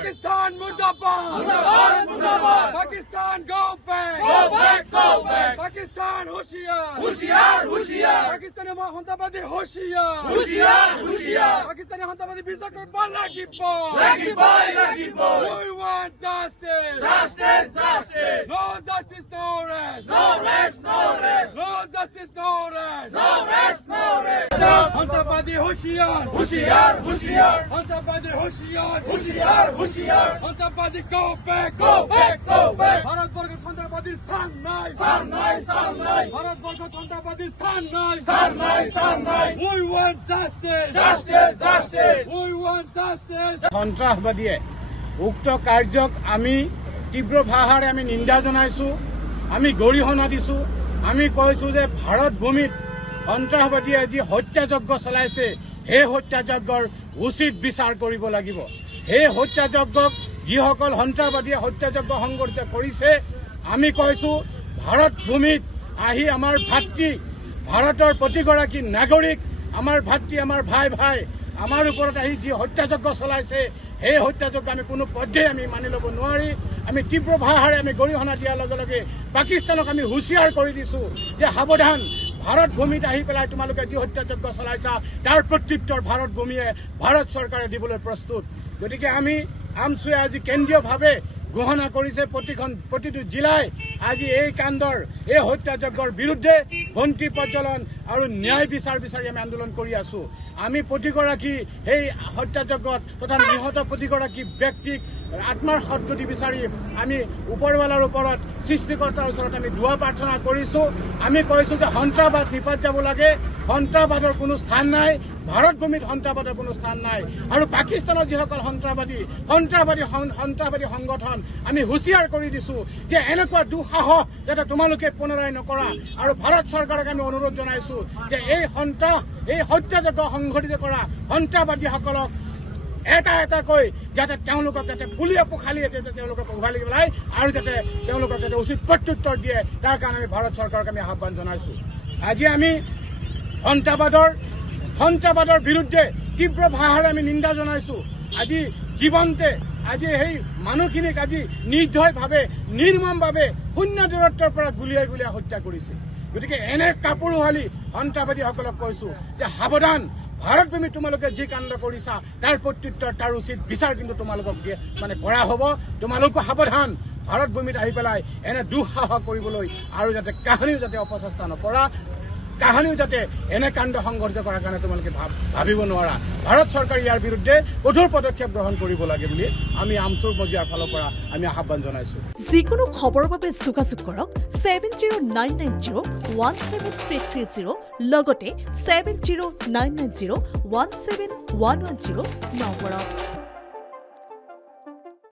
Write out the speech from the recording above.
Pakistan murdabad. Murdabad, murdabad. Pakistan go back. Go back, go back. Pakistan hoshiyar. Hoshiyar, hoshiyar. Pakistani Hontabadi hoshiyar. Hoshiyar, hoshiyar. Pakistani Hontabadi visa korba lagibo. Lagibo, lagibo. We want justice. Justice, justice. No justice, no rest. No rest, no rest. No justice, no rest. No rest, no rest. Hontabadi hoshiyar. Hoshiyar, hoshiyar. Hontabadi hoshiyar. Hoshiyar, hoshiyar. Hontabadi go back. Go back, go back. Bharatvarsha সন্ত্রাসবাদী স্থান নাই, স্থান নাই, স্থান নাই। ভারতবর্ষ সন্ত্রাসবাদী স্থান নাই, স্থান নাই, স্থান নাই। We want justice. Justice, justice. We want justice. সন্ত্ৰাসবাদীয়ে উক্ত কাৰ্যক আমি তীব্ৰ ভাষাৰে আমি নিন্দা জনাইছো, আমি গৰিহণা দিছো। আমি কৈছো যে ভাৰত ভূমিত সন্ত্ৰাসবাদীয়ে যি হত্যাযজ্ঞ চলাইছে সেই হত্যাযজ্ঞৰ উচিত বিচাৰ কৰিব লাগিব। সেই হত্যাযজ্ঞক যিসকল সন্ত্ৰাসবাদীয়ে হত্যাযজ্ঞ সংঘটিত কৰিছে আমি কৈছো ভাৰত ভূমিত আহি আমাৰ ভাতৃ ভাৰতৰ প্ৰতিগৰাকী নাগৰিক আমাৰ ভাতৃ আমাৰ ভাই আমাৰ ওপৰত আহি যি হত্যাযজ্ঞ চলাইছে সেই হত্যাযজ্ঞ আমি কোনো পৰ্যায়ে আমি মানি ল'ব নোৱাৰি। আমি তীব্ৰ ভাষাৰে আমি গৰিহণা দিয়াৰ লগে লগে পাকিস্তানক আমি হুঁচিয়াৰ কৰি দিছো যে সাৱধান, ভাৰত ভূমিত আহি পেলাই তোমালোকে যি হত্যাযজ্ঞ চলাইছা তাৰ প্ৰত্যুত্তৰ ভাৰত ভূমিয়ে ভাৰত চৰকাৰে দিবলৈ প্ৰস্তুত। গতিকে আমি আমছুৱে আজি কেন্দ্ৰীয়ভাৱে ঘোষণা কৰিছে প্ৰতিটো জিলাই আজি এই কাণ্ডৰ এই হত্যাযজ্ঞৰ বিৰুদ্ধে বন্তি প্ৰজ্বলন আৰু ন্যায় বিচাৰি আমি আন্দোলন কৰি আছো। আমি প্ৰতিগৰাকী এই হত্যাযজ্ঞত তথা নিহত প্ৰতিগৰাকী ব্যক্তিক আত্মাৰ সদ্গতি বিচাৰি আমি ওপৰৱালাৰ ওপৰত সৃষ্টিকৰ্তাৰ ওচৰত আমি দুৱা প্ৰাৰ্থনা কৰিছো। আমি কৈছো যে সন্ত্ৰাসবাদ নিপাত যাব লাগে, সন্ত্ৰাসবাদৰ কোনো স্থান নাই, ভাৰত ভূমিত সন্ত্ৰাসবাদৰ কোনো স্থান নাই। আৰু পাকিস্তানৰ যিসকল সন্ত্ৰাসবাদী সংগঠন আমি হুঁচিয়াৰ কৰি দিছো যে এনেকুৱা দুঃসাহস যাতে তোমালোকে পুনৰাই নকৰা। আৰু ভাৰত চৰকাৰক আমি অনুৰোধ জনাইছো যে এই হত্যাযজ্ঞ সংঘটিত কৰা সন্ত্ৰাসবাদীসকলক এটাকৈ যাতে তেওঁলোকক যাতে পুলিয়ে পোখালিয়ে যাতে তেওঁলোকক উঘালি পেলাই আৰু যাতে তেওঁলোকক যাতে উচিত প্ৰত্যুত্তৰ দিয়ে তাৰ কাৰণে আমি ভাৰত চৰকাৰক আমি আহ্বান জনাইছো। আজি আমি সন্ত্ৰাসবাদৰ বিৰুদ্ধে তীব্ৰ ভাষাৰে আমি নিন্দা জনাইছো। আজি জীৱন্তে আজি সেই মানুহখিনিক আজি নিৰ্দয়ভাৱে নিৰ্মমভাৱে শূন্য দূৰত্বৰ পৰা গুলিয়াই হত্যা কৰিছে। গতিকে এনে কাপুৰুষালী সন্ত্ৰাসবাদীসকলক কৈছো যে সাৱধান, ভাৰত ভূমিত তোমালোকে যি কাণ্ড কৰিছা তাৰ প্ৰত্যুত্তৰ তাৰ উচিত বিচাৰ কিন্তু তোমালোকক কৰা হ'ব। তোমালোকো সাৱধান, ভাৰত ভূমিত আহি পেলাই এনে দুঃসাহস কৰিবলৈ আৰু যাতে কাহানিও যাতে অপচেষ্টা নকৰা, কাহানিও যাতে এনে কাণ্ড সংঘটিত কৰাৰ কাৰণে তোমালোকে ভাবিব নোৱাৰা। ভাৰত চৰকাৰে ইয়াৰ বিৰুদ্ধে কঠোৰ পদক্ষেপ গ্ৰহণ কৰিব লাগে বুলি আমি আমচুৰ মজিয়াৰ ফালৰ পৰা আমি আহ্বান জনাইছো। যিকোনো খবৰৰ বাবে যোগাযোগ কৰক 7099017330 লগতে 7099017110 নম্বৰত।